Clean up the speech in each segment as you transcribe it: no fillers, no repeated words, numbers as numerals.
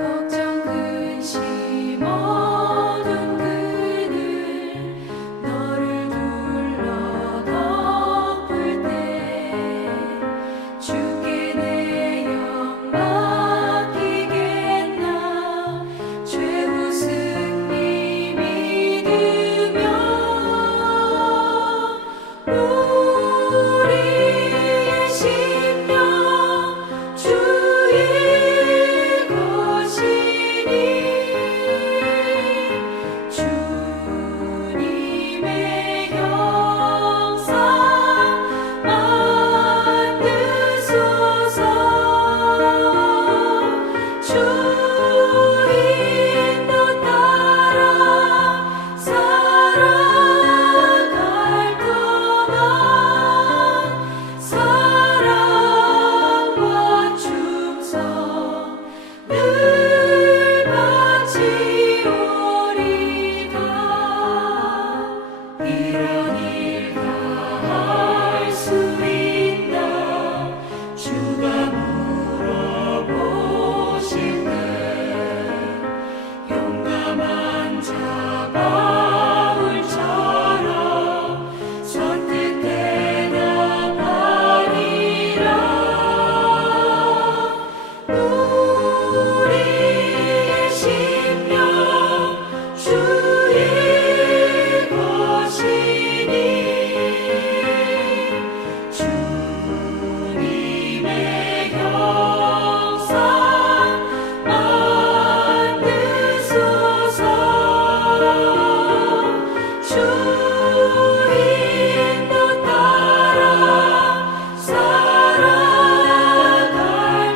걱정 근심 어두운 그늘 너를 둘러 덮을 때 주께 내 영 맡기겠나 최후 승리 믿으며 우리의 심령 주의 것이니 주님의 형상 만드소서 주 인도 따라 살아갈 동안 사랑과 충성 늘 바치오리다. 이런 일 다 할 수 있나 주가 물어보실 때 용감한 자 바울처럼 선뜻 대답하리라. 우리의 심령 주의 것이니 주님의 형상 만드소서 주 인도 따라 살아갈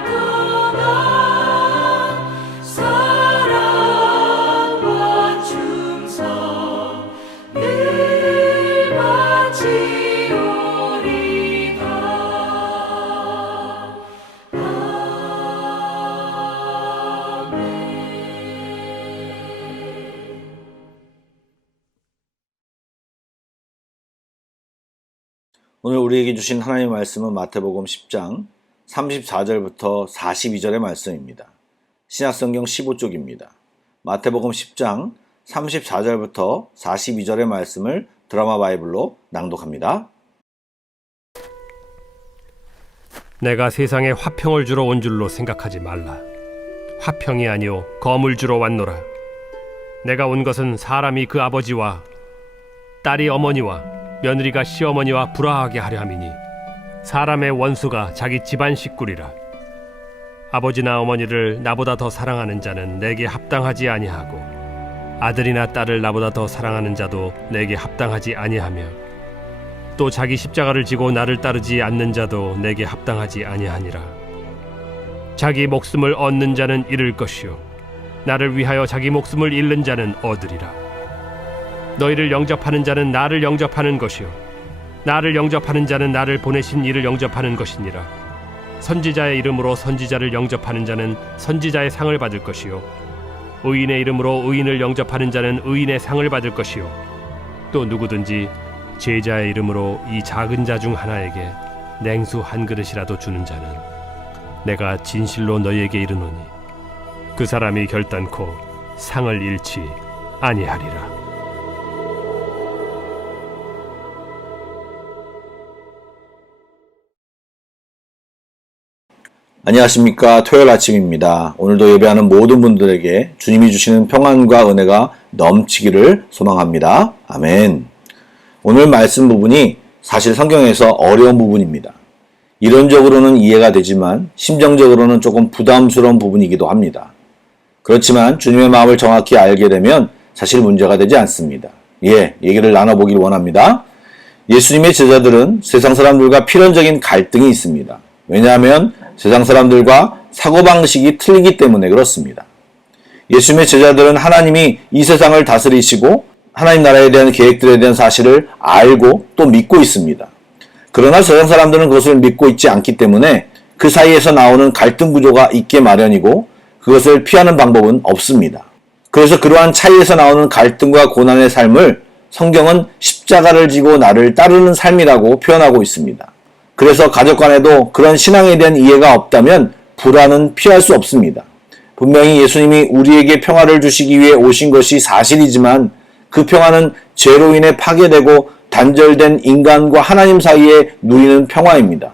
동안 사랑과 충성 늘 바치오리다. 오늘 우리에게 주신 하나님의 말씀은 마태복음 10장 34절부터 42절의 말씀입니다. 신약성경 15쪽입니다. 마태복음 10장 34절부터 42절의 말씀을 드라마 바이블로 낭독합니다. 내가 세상에 화평을 주러 온 줄로 생각하지 말라. 화평이 아니요 검을 주러 왔노라. 내가 온 것은 사람이 그 아버지와 딸이 어머니와 며느리가 시어머니와 불화하게 하려 함이니 사람의 원수가 자기 집안 식구리라. 아버지나 어머니를 나보다 더 사랑하는 자는 내게 합당하지 아니하고 아들이나 딸을 나보다 더 사랑하는 자도 내게 합당하지 아니하며 또 자기 십자가를 지고 나를 따르지 않는 자도 내게 합당하지 아니하니라. 자기 목숨을 얻는 자는 잃을 것이요 나를 위하여 자기 목숨을 잃는 자는 얻으리라. 너희를 영접하는 자는 나를 영접하는 것이요 나를 영접하는 자는 나를 보내신 이를 영접하는 것이니라. 선지자의 이름으로 선지자를 영접하는 자는 선지자의 상을 받을 것이요 의인의 이름으로 의인을 영접하는 자는 의인의 상을 받을 것이요 또 누구든지 제자의 이름으로 이 작은 자 중 하나에게 냉수 한 그릇이라도 주는 자는 내가 진실로 너희에게 이르노니 그 사람이 결단코 상을 잃지 아니하리라. 안녕하십니까. 토요일 아침입니다. 오늘도 예배하는 모든 분들에게 주님이 주시는 평안과 은혜가 넘치기를 소망합니다. 아멘. 오늘 말씀 부분이 사실 성경에서 어려운 부분입니다. 이론적으로는 이해가 되지만 심정적으로는 조금 부담스러운 부분이기도 합니다. 그렇지만 주님의 마음을 정확히 알게 되면 사실 문제가 되지 않습니다. 얘기를 나눠보길 원합니다. 예수님의 제자들은 세상 사람들과 필연적인 갈등이 있습니다. 왜냐하면 세상 사람들과 사고방식이 틀리기 때문에 그렇습니다. 예수님의 제자들은 하나님이 이 세상을 다스리시고 하나님 나라에 대한 계획들에 대한 사실을 알고 또 믿고 있습니다. 그러나 세상 사람들은 그것을 믿고 있지 않기 때문에 그 사이에서 나오는 갈등 구조가 있게 마련이고 그것을 피하는 방법은 없습니다. 그래서 그러한 차이에서 나오는 갈등과 고난의 삶을 성경은 십자가를 지고 나를 따르는 삶이라고 표현하고 있습니다. 그래서 가족 간에도 그런 신앙에 대한 이해가 없다면 불화는 피할 수 없습니다. 분명히 예수님이 우리에게 평화를 주시기 위해 오신 것이 사실이지만 그 평화는 죄로 인해 파괴되고 단절된 인간과 하나님 사이에 누리는 평화입니다.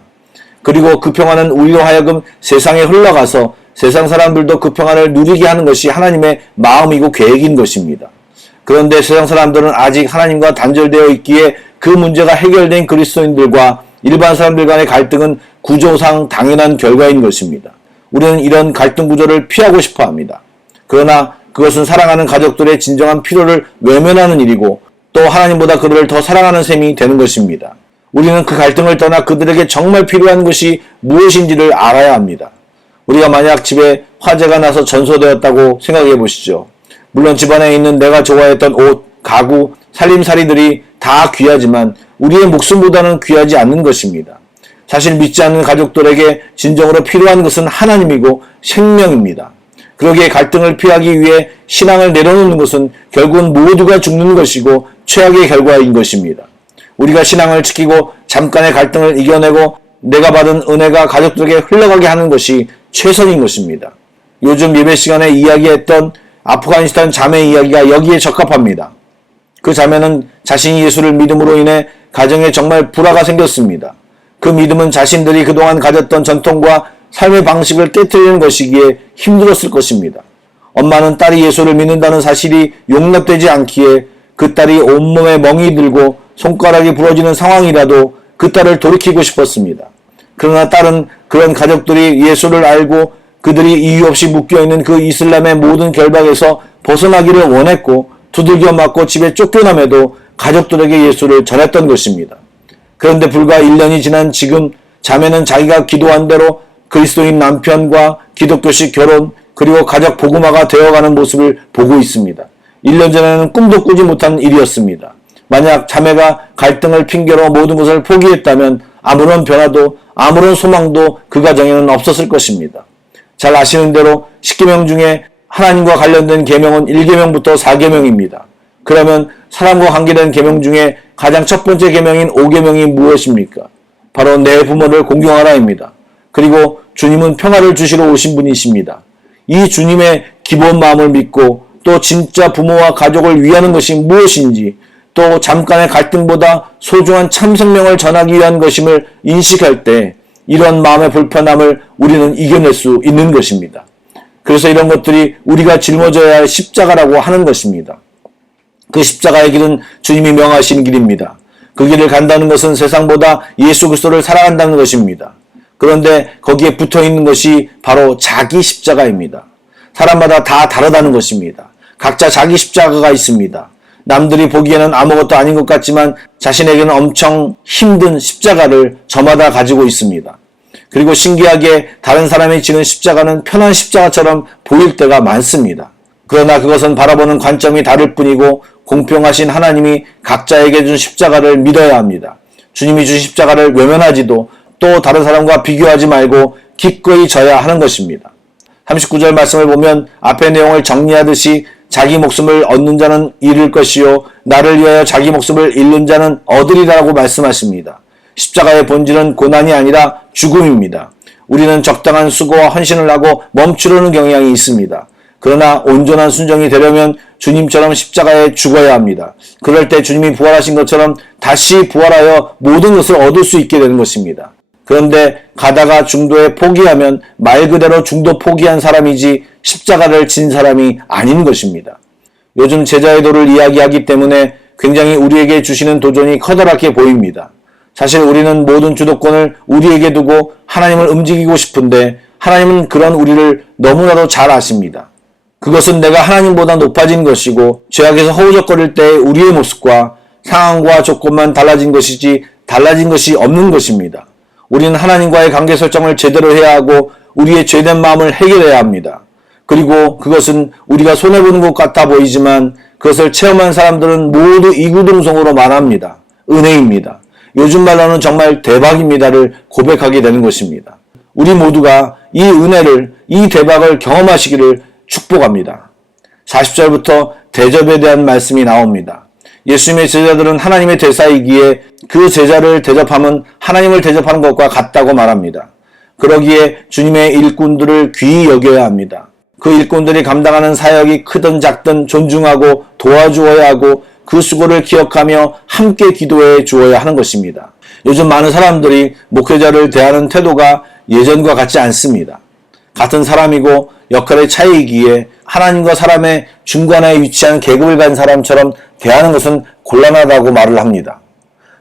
그리고 그 평화는 우리로 하여금 세상에 흘러가서 세상 사람들도 그 평화를 누리게 하는 것이 하나님의 마음이고 계획인 것입니다. 그런데 세상 사람들은 아직 하나님과 단절되어 있기에 그 문제가 해결된 그리스도인들과 일반 사람들 간의 갈등은 구조상 당연한 결과인 것입니다. 우리는 이런 갈등 구조를 피하고 싶어 합니다. 그러나 그것은 사랑하는 가족들의 진정한 필요를 외면하는 일이고 또 하나님보다 그들을 더 사랑하는 셈이 되는 것입니다. 우리는 그 갈등을 떠나 그들에게 정말 필요한 것이 무엇인지를 알아야 합니다. 우리가 만약 집에 화재가 나서 전소되었다고 생각해 보시죠. 물론 집안에 있는 내가 좋아했던 옷, 가구, 살림살이들이 다 귀하지만 우리의 목숨보다는 귀하지 않는 것입니다. 사실 믿지 않는 가족들에게 진정으로 필요한 것은 하나님이고 생명입니다. 그러기에 갈등을 피하기 위해 신앙을 내려놓는 것은 결국은 모두가 죽는 것이고 최악의 결과인 것입니다. 우리가 신앙을 지키고 잠깐의 갈등을 이겨내고 내가 받은 은혜가 가족들에게 흘러가게 하는 것이 최선인 것입니다. 요즘 예배 시간에 이야기했던 아프가니스탄 자매 이야기가 여기에 적합합니다. 그 자매는 자신이 예수를 믿음으로 인해 가정에 정말 불화가 생겼습니다. 그 믿음은 자신들이 그동안 가졌던 전통과 삶의 방식을 깨뜨리는 것이기에 힘들었을 것입니다. 엄마는 딸이 예수를 믿는다는 사실이 용납되지 않기에 그 딸이 온몸에 멍이 들고 손가락이 부러지는 상황이라도 그 딸을 돌이키고 싶었습니다. 그러나 딸은 그런 가족들이 예수를 알고 그들이 이유 없이 묶여있는 그 이슬람의 모든 결박에서 벗어나기를 원했고 두들겨 맞고 집에 쫓겨남에도 가족들에게 예수를 전했던 것입니다. 그런데 불과 1년이 지난 지금 자매는 자기가 기도한 대로 그리스도인 남편과 기독교식 결혼 그리고 가족 복음화가 되어가는 모습을 보고 있습니다. 1년 전에는 꿈도 꾸지 못한 일이었습니다. 만약 자매가 갈등을 핑계로 모든 것을 포기했다면 아무런 변화도 아무런 소망도 그 가정에는 없었을 것입니다. 잘 아시는 대로 10계명 중에 하나님과 관련된 계명은 1계명부터 4계명입니다. 그러면 사람과 관계된 계명 중에 가장 첫 번째 계명인 5계명이 무엇입니까? 바로 내 부모를 공경하라입니다. 그리고 주님은 평화를 주시러 오신 분이십니다. 이 주님의 기본 마음을 믿고 또 진짜 부모와 가족을 위하는 것이 무엇인지 또 잠깐의 갈등보다 소중한 참 생명을 전하기 위한 것임을 인식할 때 이런 마음의 불편함을 우리는 이겨낼 수 있는 것입니다. 그래서 이런 것들이 우리가 짊어져야 할 십자가라고 하는 것입니다. 그 십자가의 길은 주님이 명하신 길입니다. 그 길을 간다는 것은 세상보다 예수 그리스도를 사랑한다는 것입니다. 그런데 거기에 붙어있는 것이 바로 자기 십자가입니다. 사람마다 다 다르다는 것입니다. 각자 자기 십자가가 있습니다. 남들이 보기에는 아무것도 아닌 것 같지만 자신에게는 엄청 힘든 십자가를 저마다 가지고 있습니다. 그리고 신기하게 다른 사람이 지는 십자가는 편한 십자가처럼 보일 때가 많습니다. 그러나 그것은 바라보는 관점이 다를 뿐이고 공평하신 하나님이 각자에게 준 십자가를 믿어야 합니다. 주님이 주신 십자가를 외면하지도 또 다른 사람과 비교하지 말고 기꺼이 져야 하는 것입니다. 39절 말씀을 보면 앞의 내용을 정리하듯이 자기 목숨을 얻는 자는 잃을 것이요 나를 위하여 자기 목숨을 잃는 자는 얻으리라고 말씀하십니다. 십자가의 본질은 고난이 아니라 죽음입니다. 우리는 적당한 수고와 헌신을 하고 멈추려는 경향이 있습니다. 그러나 온전한 순종이 되려면 주님처럼 십자가에 죽어야 합니다. 그럴 때 주님이 부활하신 것처럼 다시 부활하여 모든 것을 얻을 수 있게 되는 것입니다. 그런데 가다가 중도에 포기하면 말 그대로 중도 포기한 사람이지 십자가를 진 사람이 아닌 것입니다. 요즘 제자의 도를 이야기하기 때문에 굉장히 우리에게 주시는 도전이 커다랗게 보입니다. 사실 우리는 모든 주도권을 우리에게 두고 하나님을 움직이고 싶은데 하나님은 그런 우리를 너무나도 잘 아십니다. 그것은 내가 하나님보다 높아진 것이고 죄악에서 허우적거릴 때의 우리의 모습과 상황과 조건만 달라진 것이지 달라진 것이 없는 것입니다. 우리는 하나님과의 관계 설정을 제대로 해야 하고 우리의 죄된 마음을 해결해야 합니다. 그리고 그것은 우리가 손해보는 것 같아 보이지만 그것을 체험한 사람들은 모두 이구동성으로 말합니다. 은혜입니다. 요즘 말로는 정말 대박입니다를 고백하게 되는 것입니다. 우리 모두가 이 은혜를, 이 대박을 경험하시기를 축복합니다. 40절부터 대접에 대한 말씀이 나옵니다. 예수님의 제자들은 하나님의 대사이기에 그 제자를 대접함은 하나님을 대접하는 것과 같다고 말합니다. 그러기에 주님의 일꾼들을 귀히 여겨야 합니다. 그 일꾼들이 감당하는 사역이 크든 작든 존중하고 도와주어야 하고 그 수고를 기억하며 함께 기도해 주어야 하는 것입니다. 요즘 많은 사람들이 목회자를 대하는 태도가 예전과 같지 않습니다. 같은 사람이고 역할의 차이이기에 하나님과 사람의 중간에 위치한 계급을 가진 사람처럼 대하는 것은 곤란하다고 말을 합니다.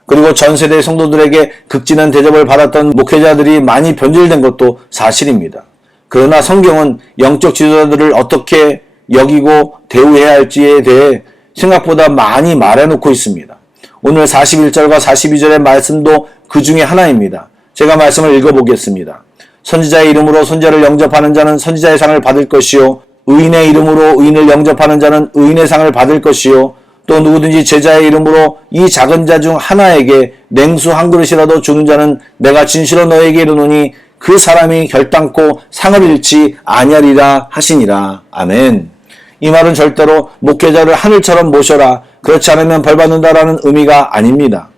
그리고 전 세대 성도들에게 극진한 대접을 받았던 목회자들이 많이 변질된 것도 사실입니다. 그러나 성경은 영적 지도자들을 어떻게 여기고 대우해야 할지에 대해 생각보다 많이 말해놓고 있습니다. 오늘 41절과 42절의 말씀도 그 중에 하나입니다. 제가 말씀을 읽어보겠습니다. 선지자의 이름으로 선지자를 영접하는 자는 선지자의 상을 받을 것이요 의인의 이름으로 의인을 영접하는 자는 의인의 상을 받을 것이요 또 누구든지 제자의 이름으로 이 작은 자 중 하나에게 냉수 한 그릇이라도 주는 자는 내가 진실로 너에게 이르노니 그 사람이 결단코 상을 잃지 아니하리라 하시니라. 아멘. 이 말은 절대로 목회자를 하늘처럼 모셔라, 그렇지 않으면 벌 받는다라는 의미가 아닙니다.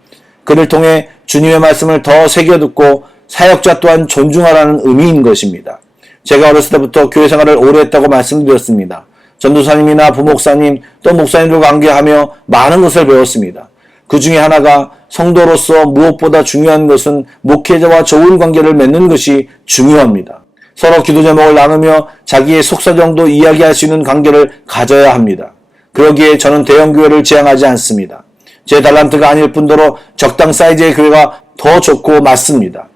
그를 통해 주님의 말씀을 더 새겨듣고 사역자 또한 존중하라는 의미인 것입니다. 제가 어렸을 때부터 교회 생활을 오래 했다고 말씀드렸습니다. 전도사님이나 부목사님 또 목사님들과 관계하며 많은 것을 배웠습니다. 그 중에 하나가 성도로서 무엇보다 중요한 것은 목회자와 좋은 관계를 맺는 것이 중요합니다. 서로 기도 제목을 나누며 자기의 속사정도 이야기할 수 있는 관계를 가져야 합니다. 그러기에 저는 대형교회를 지향하지 않습니다. 제 달란트가 아닐 뿐더러 적당 사이즈의 교회가 더 좋고 맞습니다.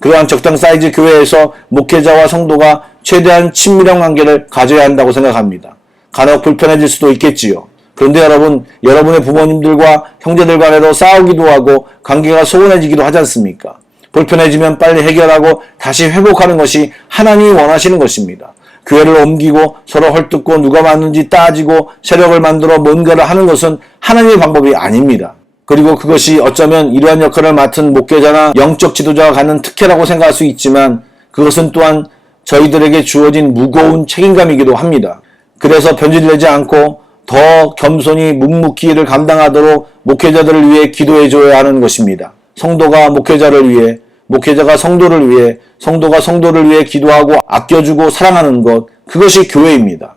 그러한 적당 사이즈 교회에서 목회자와 성도가 최대한 친밀한 관계를 가져야 한다고 생각합니다. 간혹 불편해질 수도 있겠지요. 그런데 여러분, 여러분의 부모님들과 형제들 간에도 싸우기도 하고 관계가 소원해지기도 하지 않습니까? 불편해지면 빨리 해결하고 다시 회복하는 것이 하나님이 원하시는 것입니다. 교회를 옮기고 서로 헐뜯고 누가 맞는지 따지고 세력을 만들어 뭔가를 하는 것은 하나님의 방법이 아닙니다. 그리고 그것이 어쩌면 이러한 역할을 맡은 목회자나 영적 지도자가 갖는 특혜라고 생각할 수 있지만 그것은 또한 저희들에게 주어진 무거운 책임감이기도 합니다. 그래서 변질되지 않고 더 겸손히 묵묵히 일을 감당하도록 목회자들을 위해 기도해 줘야 하는 것입니다. 성도가 목회자를 위해, 목회자가 성도를 위해, 성도가 성도를 위해 기도하고 아껴주고 사랑하는 것, 그것이 교회입니다.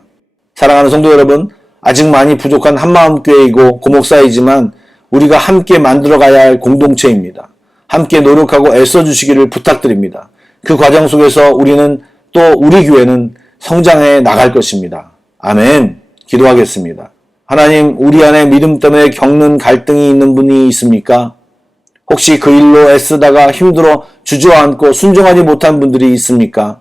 사랑하는 성도 여러분, 아직 많이 부족한 한마음교회이고 고목사이지만 우리가 함께 만들어가야 할 공동체입니다. 함께 노력하고 애써주시기를 부탁드립니다. 그 과정 속에서 우리는 또 우리 교회는 성장해 나갈 것입니다. 아멘. 기도하겠습니다. 하나님, 우리 안에 믿음 때문에 겪는 갈등이 있는 분이 있습니까? 혹시 그 일로 애쓰다가 힘들어 주저앉고 순종하지 못한 분들이 있습니까?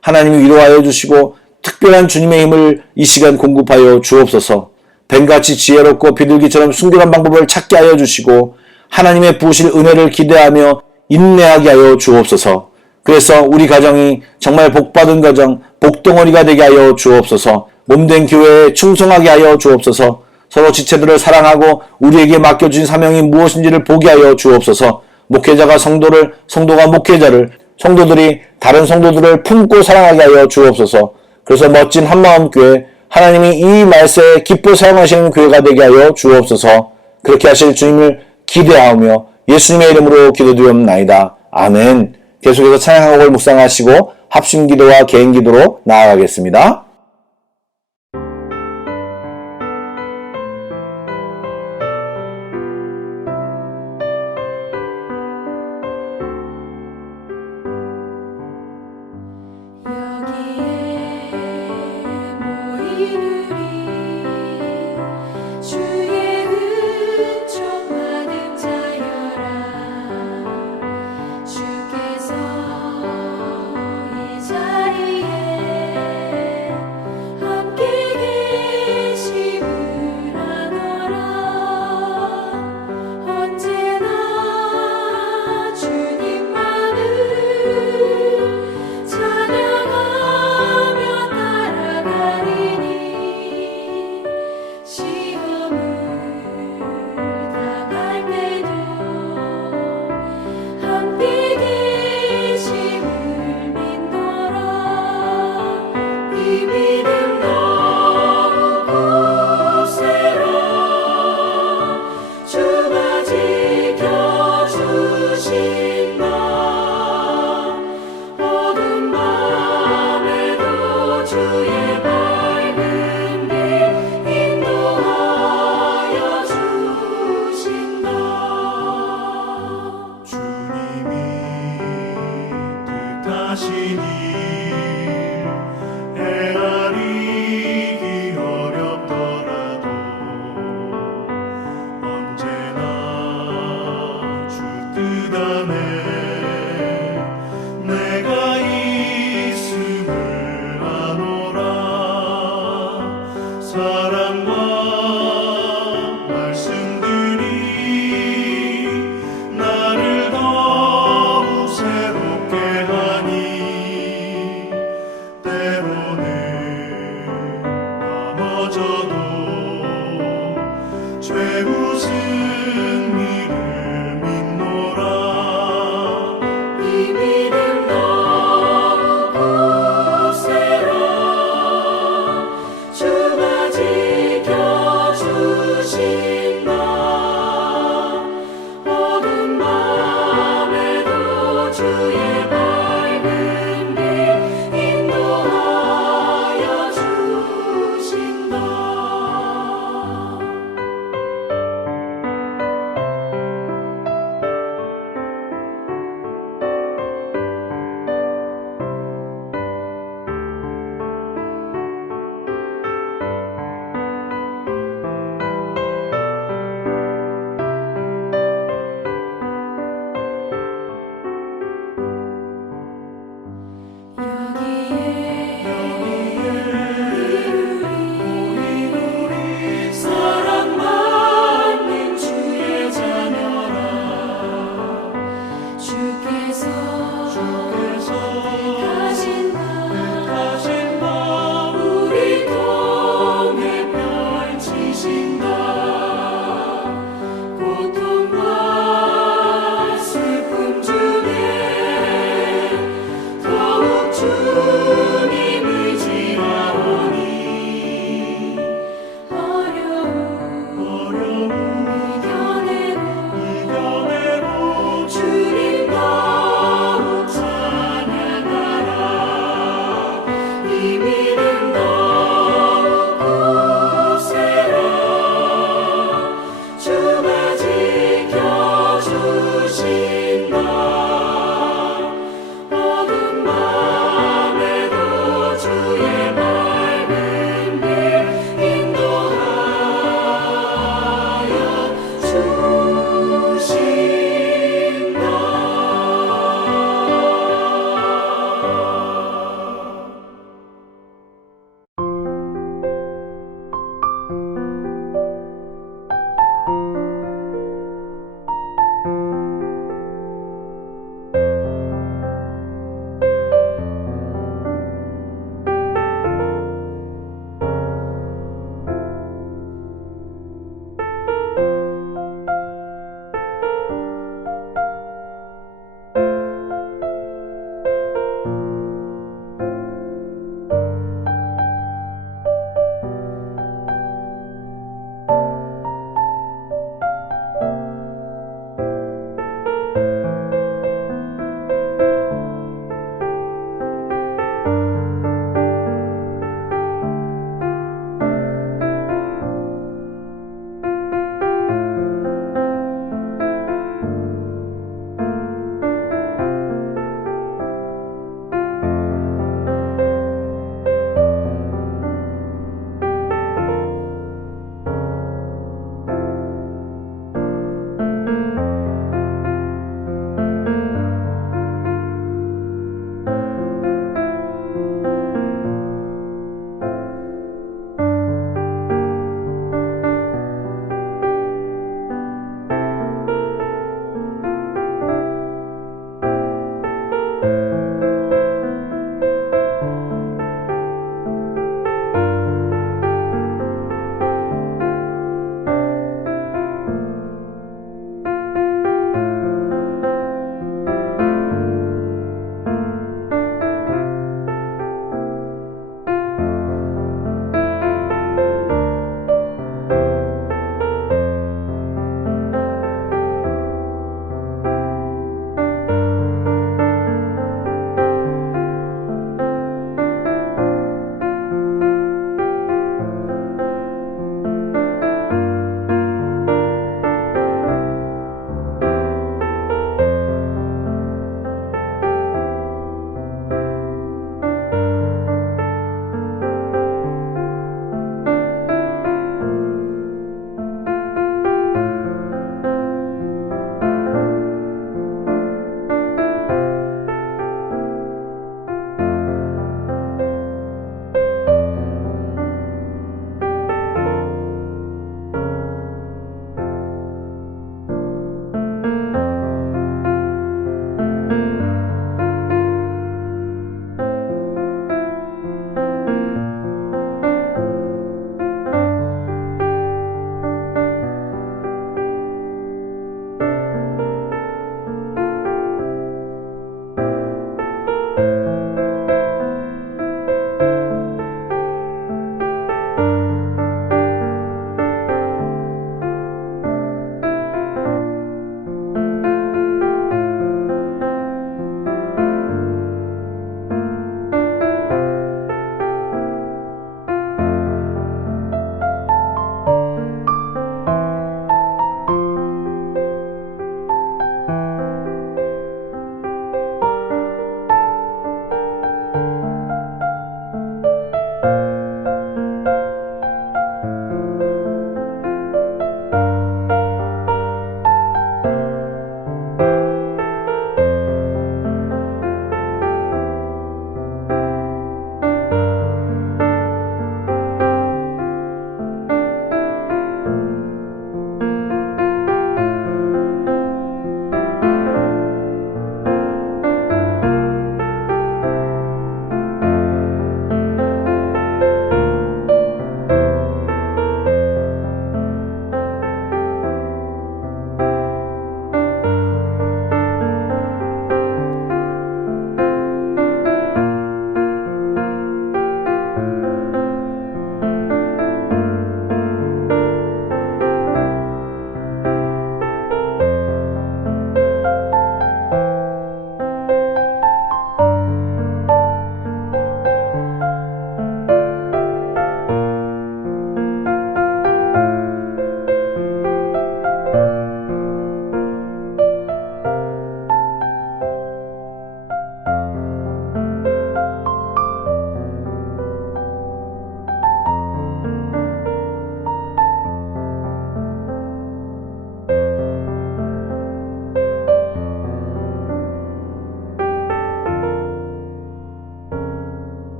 하나님이 위로하여 주시고 특별한 주님의 힘을 이 시간 공급하여 주옵소서. 뱀같이 지혜롭고 비둘기처럼 순결한 방법을 찾게 하여 주시고 하나님의 부으실 은혜를 기대하며 인내하게 하여 주옵소서. 그래서 우리 가정이 정말 복받은 가정, 복덩어리가 되게 하여 주옵소서. 몸된 교회에 충성하게 하여 주옵소서. 서로 지체들을 사랑하고 우리에게 맡겨주신 사명이 무엇인지를 보게 하여 주옵소서. 목회자가 성도를, 성도가 목회자를, 성도들이 다른 성도들을 품고 사랑하게 하여 주옵소서. 그래서 멋진 한마음교회, 하나님이 이 말세에 기뻐 사용하시는 교회가 되게 하여 주옵소서. 그렇게 하실 주님을 기대하며 예수님의 이름으로 기도드리옵나이다. 아멘. 계속해서 찬양하고 묵상하시고 합심기도와 개인기도로 나아가겠습니다.